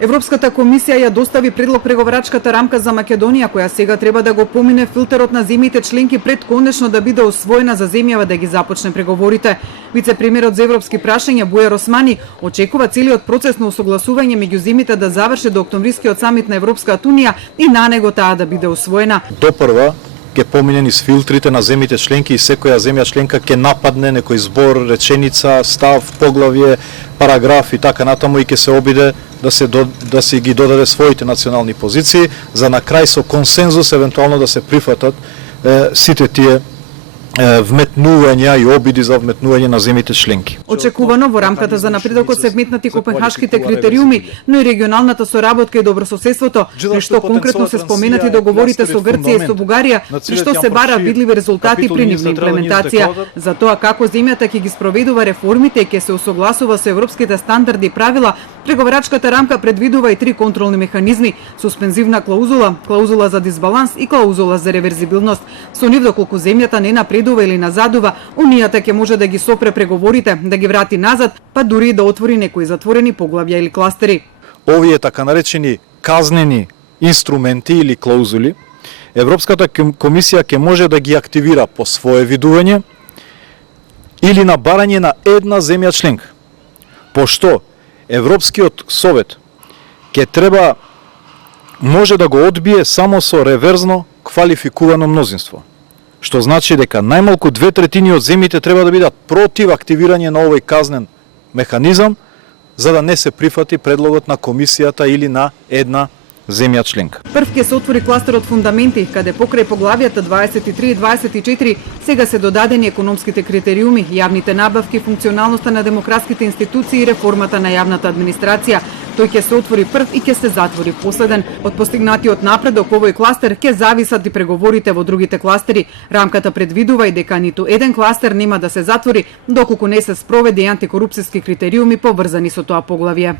Европската комисија ја достави предлог преговарачката рамка за Македонија, која сега треба да го помине филтерот на земјите членки пред конечно да биде усвоена за земјава да ги започне преговорите. Вице-премиерот за европски прашања Бујар Османи очекува целиот процес на усогласување меѓу земјите да заврши до октомврискиот самит на Европската унија и на него таа да биде усвоена. Допрва ќе помине низ филтрите на земјите членки и секоја земја членка ќе нападне некој збор, реченица, став, поглавје, параграф и така натаму и ќе се обиде да се ги додаде своите национални позиции, за на крај со консензус евентуално да се прифатат сите тие вметнувања и обиди за вметнување на земјите членки. Очекувано во рамката за напредокот се вметнати копенхашките критериуми, но и регионалната соработка и добрососедството, при што конкретно се споменати договорите со Грција и со Бугарија, при што се бара видливи резултати при нивна имплементација. За тоа како земјата ќе ги спроведува реформите и ќе се усогласува со европските стандарди и правила, преговарачката рамка предвидува и 3 контролни механизми: суспензивна клаузула, клаузула за дисбаланс и клаузула за реверзибилност. Со нив доколку земјата не напредува или назадува, унијата ќе може да ги сопре преговорите, да ги врати назад, па дури и да отвори некои затворени поглавја или кластери. Овие така наречени казнени инструменти или клаузули, Европската комисија ќе може да ги активира по свое видување или на барање на една земја членка. Пошто Европскиот совет ќе може да го одбие само со реверзно квалификувано мнозинство. Што значи дека најмалку 2/3 од земјите треба да бидат против активирање на овој казнен механизам, за да не се прифати предлогот на комисијата или на една земја членка. Прв ќе се отвори кластерот фундаменти, каде покрај поглавјата 23 и 24 сега се додадени економските критериуми, јавните набавки, функционалноста на демократските институции и реформата на јавната администрација. Тој ќе се отвори прв и ќе се затвори последен. Од постигнатиот напредок овој кластер ќе зависат и преговорите во другите кластери. Рамката предвидува и дека ниту еден кластер нема да се затвори доколку не се спроведе и антикорупцијски критериуми поврзани со тоа поглавје.